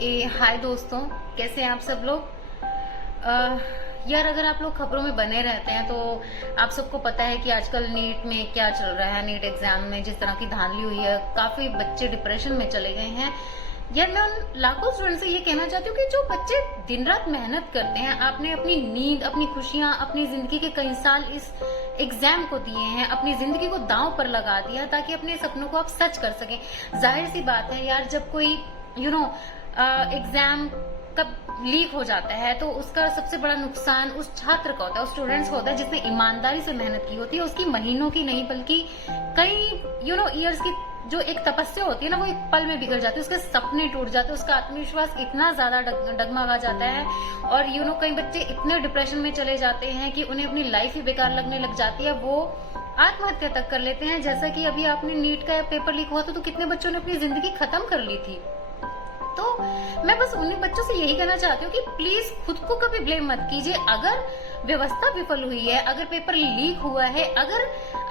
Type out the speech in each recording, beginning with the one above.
हाय दोस्तों, कैसे हैं आप सब लोग। यार अगर आप लोग खबरों में बने रहते हैं तो आप सबको पता है कि आजकल नीट में क्या चल रहा है। नीट एग्जाम में जिस तरह की धांधली हुई है, काफी बच्चे डिप्रेशन में चले गए हैं। यार मैं उन लाखों स्टूडेंट से ये कहना चाहती हूँ कि जो बच्चे दिन रात मेहनत करते हैं, आपने अपनी नींद, अपनी खुशियां, अपनी जिंदगी के कई साल इस एग्जाम को दिए हैं, अपनी जिंदगी को दांव पर लगा दिया ताकि अपने सपनों को आप सच कर सकें। जाहिर सी बात है यार, जब कोई एग्जाम कब लीक हो जाता है तो उसका सबसे बड़ा नुकसान उस छात्र का होता है, उस स्टूडेंट्स का होता है जिसने ईमानदारी से मेहनत की होती है। उसकी महीनों की नहीं बल्कि कई ईयर्स की जो एक तपस्या होती है ना, वो एक पल में बिगड़ जाती है। उसके सपने टूट जाते हैं, उसका आत्मविश्वास इतना ज्यादा डगमगा जाता है और कई बच्चे इतने डिप्रेशन में चले जाते हैं कि उन्हें अपनी लाइफ ही बेकार लगने लग जाती है। वो आत्महत्या तक कर लेते हैं। जैसा कि अभी आपने नीट का पेपर लीक हुआ था तो कितने बच्चों ने अपनी जिंदगी खत्म कर ली थी। तो मैं बस उन्हीं बच्चों से यही कहना चाहती हूँ कि प्लीज खुद को कभी ब्लेम मत कीजिए। अगर व्यवस्था विफल हुई है, अगर पेपर लीक हुआ है, अगर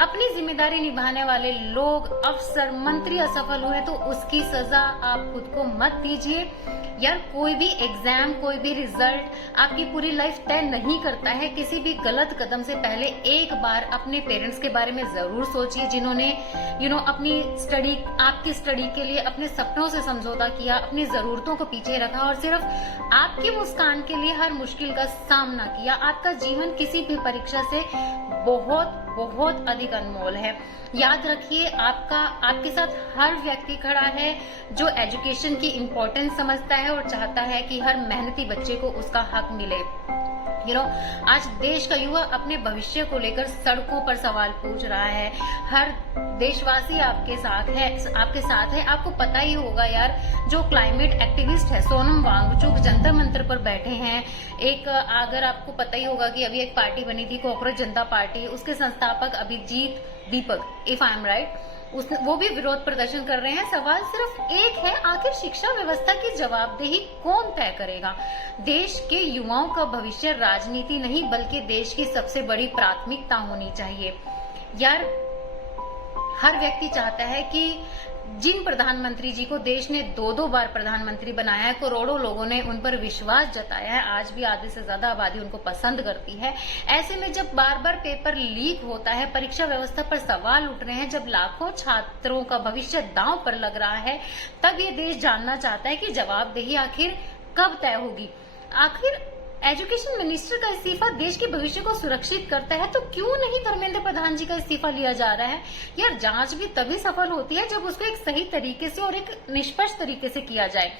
अपनी जिम्मेदारी निभाने वाले लोग, अफसर, मंत्री असफल हुए तो उसकी सजा आप खुद को मत दीजिए। यार कोई भी एग्जाम, कोई भी रिजल्ट आपकी पूरी लाइफ तय नहीं करता है। किसी भी गलत कदम से पहले एक बार अपने पेरेंट्स के बारे में जरूर सोचिए, जिन्होंने अपनी स्टडी, आपकी स्टडी के लिए अपने सपनों से समझौता किया, अपनी जरूरतों को पीछे रखा और सिर्फ आपकी मुस्कान के लिए हर मुश्किल का सामना किया। आपका जीवन किसी भी परीक्षा से बहुत बहुत अधिक अनमोल है। याद रखिए, आपके साथ हर व्यक्ति खड़ा है जो एजुकेशन की इम्पोर्टेंस समझता है और चाहता है कि हर मेहनती बच्चे को उसका हक मिले। आज देश का युवा अपने भविष्य को लेकर सड़कों पर सवाल पूछ रहा है। हर देशवासी आपके साथ है। आपको पता ही होगा यार, जो क्लाइमेट एक्टिविस्ट है सोनम वांगचुक जंतर मंतर पर बैठे हैं। अगर आपको पता ही होगा कि अभी एक पार्टी बनी थी कॉकरोच जनता पार्टी, उसके संस्थापक अभिजीत दीपक, इफ आई एम राइट, वो भी विरोध प्रदर्शन कर रहे हैं। सवाल सिर्फ एक है, आखिर शिक्षा व्यवस्था की जवाबदेही कौन तय करेगा। देश के युवाओं का भविष्य राजनीति नहीं बल्कि देश की सबसे बड़ी प्राथमिकता होनी चाहिए। यार हर व्यक्ति चाहता है कि जिन प्रधानमंत्री जी को देश ने दो बार प्रधानमंत्री बनाया है, करोड़ों लोगों ने उन पर विश्वास जताया है, आज भी आधे से ज्यादा आबादी उनको पसंद करती है। ऐसे में जब बार बार पेपर लीक होता है, परीक्षा व्यवस्था पर सवाल उठ रहे हैं, जब लाखों छात्रों का भविष्य दांव पर लग रहा है, तब ये देश जानना चाहता है कि जवाबदेही आखिर कब तय होगी। आखिर एजुकेशन मिनिस्टर का इस्तीफा देश के भविष्य को सुरक्षित करता है तो क्यों नहीं धर्मेंद्र प्रधान जी का इस्तीफा लिया जा रहा है। यार जांच भी तभी सफल होती है जब उसको एक सही तरीके से और एक निष्पक्ष तरीके से किया जाए।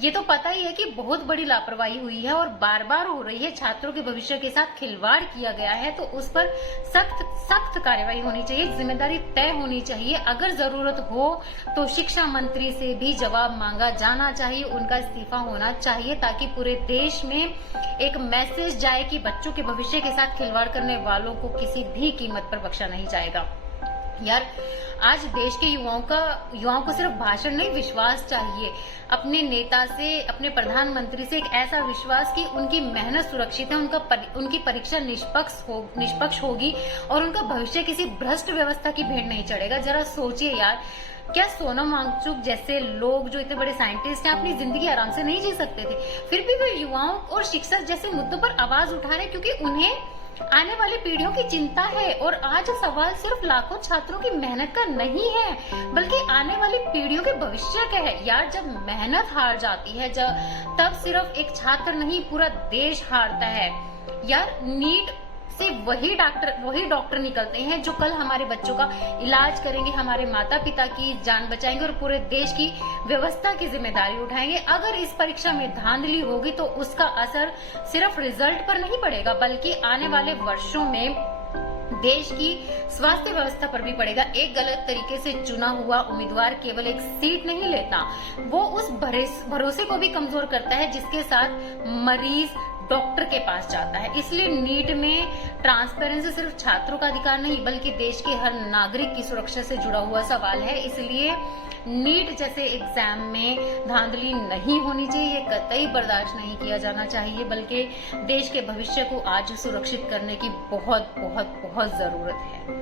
ये तो पता ही है कि बहुत बड़ी लापरवाही हुई है और बार बार हो रही है। छात्रों के भविष्य के साथ खिलवाड़ किया गया है तो उस पर सख्त कार्रवाई होनी चाहिए, जिम्मेदारी तय होनी चाहिए। अगर जरूरत हो तो शिक्षा मंत्री से भी जवाब मांगा जाना चाहिए, उनका इस्तीफा होना चाहिए ताकि पूरे देश में एक मैसेज जाए कि बच्चों के भविष्य के साथ खिलवाड़ करने वालों को किसी भी कीमत पर बख्शा नहीं जाएगा। यार आज देश के युवाओं को सिर्फ भाषण नहीं, विश्वास चाहिए अपने नेता से, अपने प्रधानमंत्री से। एक ऐसा विश्वास कि उनकी मेहनत सुरक्षित है, उनकी परीक्षा निष्पक्ष होगी और उनका भविष्य किसी भ्रष्ट व्यवस्था की भेंट नहीं चढ़ेगा। जरा सोचिए यार, क्या सोनम वांगचुक जैसे लोग जो इतने बड़े साइंटिस्ट हैं अपनी जिंदगी आराम से नहीं जी सकते थे? फिर भी वे युवाओं और शिक्षा जैसे मुद्दों पर आवाज उठा रहे क्योंकि उन्हें आने वाली पीढ़ियों की चिंता है। और आज सवाल सिर्फ लाखों छात्रों की मेहनत का नहीं है बल्कि आने वाली पीढ़ियों के भविष्य का है। यार जब मेहनत हार जाती है तब सिर्फ एक छात्र नहीं, पूरा देश हारता है। यार नीट से वही डॉक्टर निकलते हैं जो कल हमारे बच्चों का इलाज करेंगे, हमारे माता पिता की जान बचाएंगे और पूरे देश की व्यवस्था की जिम्मेदारी उठाएंगे। अगर इस परीक्षा में धांधली होगी तो उसका असर सिर्फ रिजल्ट पर नहीं पड़ेगा बल्कि आने वाले वर्षों में देश की स्वास्थ्य व्यवस्था पर भी पड़ेगा। एक गलत तरीके से चुना हुआ उम्मीदवार केवल एक सीट नहीं लेता, वो उस भरोसे को भी कमजोर करता है जिसके साथ मरीज डॉक्टर के पास जाता है। इसलिए नीट में ट्रांसपेरेंसी सिर्फ छात्रों का अधिकार नहीं बल्कि देश के हर नागरिक की सुरक्षा से जुड़ा हुआ सवाल है। इसलिए नीट जैसे एग्जाम में धांधली नहीं होनी चाहिए, ये कतई बर्दाश्त नहीं किया जाना चाहिए, बल्कि देश के भविष्य को आज सुरक्षित करने की बहुत बहुत बहुत जरूरत है।